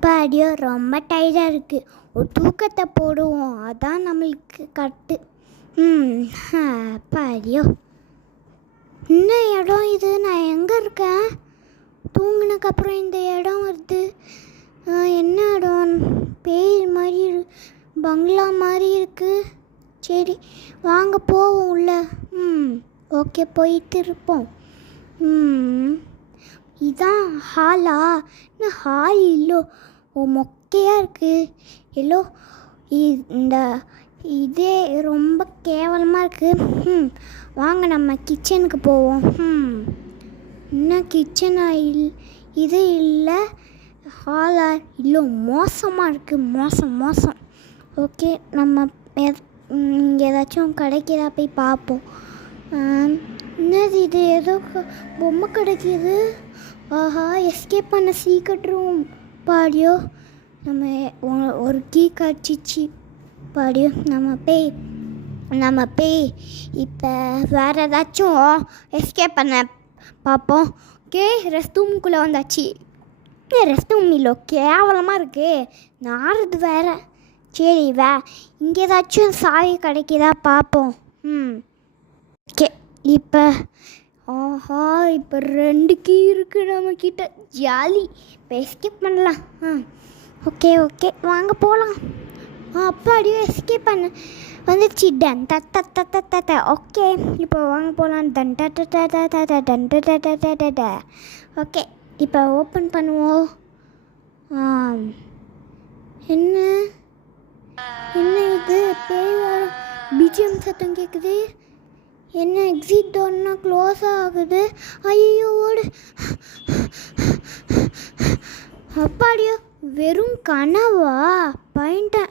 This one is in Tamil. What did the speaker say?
அப்பாடியோ ரொம்ப டயர்டாக இருக்குது. ஒரு தூக்கத்தை போடுவோம், அதான் நம்மளுக்கு கரெக்டு. அப்பாடியோ, என்ன இடம் இது? நான் எங்கே இருக்கேன்? தூங்கினதுக்கப்புறம் இந்த இடம் வருது. என்ன இடம்? பேய் மாதிரி பங்களா மாதிரி இருக்குது. சரி வாங்க போவோம் உள்ள. ஓகே, போயிட்டு இருப்போம். இதான் ஹாலா? என்ன ஹால் இல்லோ, மொக்கையாக இருக்குது. எல்லோ இந்த இதே ரொம்ப கேவலமாக இருக்குது. வாங்க நம்ம கிச்சனுக்கு போவோம். என்ன கிச்சனா? இது இல்லை, ஹாலா இல்லை, மோசமாக இருக்குது, மோசம். ஓகே, நம்ம இங்கே ஏதாச்சும் கிடைக்கிறா போய் பார்ப்போம். என்னது இது? ஏதோ பொம்மை கிடைக்கிது. ஆஹா, எஸ்கேப் பண்ண சீக்ரெட் ரூம். பாடியோ, நம்ம ஒரு கீ கிடச்சிச்சு. பாடியோ, நம்ம போய் இப்போ வேறு ஏதாச்சும் எஸ்கேப் பண்ண பார்ப்போம். ஓகே, ரெஸ்ட் ரூமுக்குள்ளே வந்தாச்சு. ரெஸ்ட் ரூம் இல்லை, கேவலமாக இருக்குது, நாறுது வேறு. சரி இங்கே ஏதாச்சும் சாவி கிடைக்கிதா பார்ப்போம். ஓகே, இப்போ ஆஹா, இப்போ 2 கீ இருக்குது நம்மக்கிட்ட. ஜாலி, இப்போ எஸ்கேப் பண்ணலாம். ஓகே வாங்க போகலாம். அப்பாடியோ எஸ்கேப் பண்ண வந்துடுச்சு. டன் தத்த. ஓகே, இப்போ வாங்க போகலாம். டன் ட. ஓகே, இப்போ ஓப்பன் பண்ணுவோம். என்ன இது? பேய் வர பிஜிஎம் சத்தம் கேட்குது. என்ன எக்ஸிட் டோர்னா க்ளோஸ் ஆகுது? ஐயோ, ஓடு. அப்பாடியோ, வெறும் கனவா? பயன்ட்டேன்.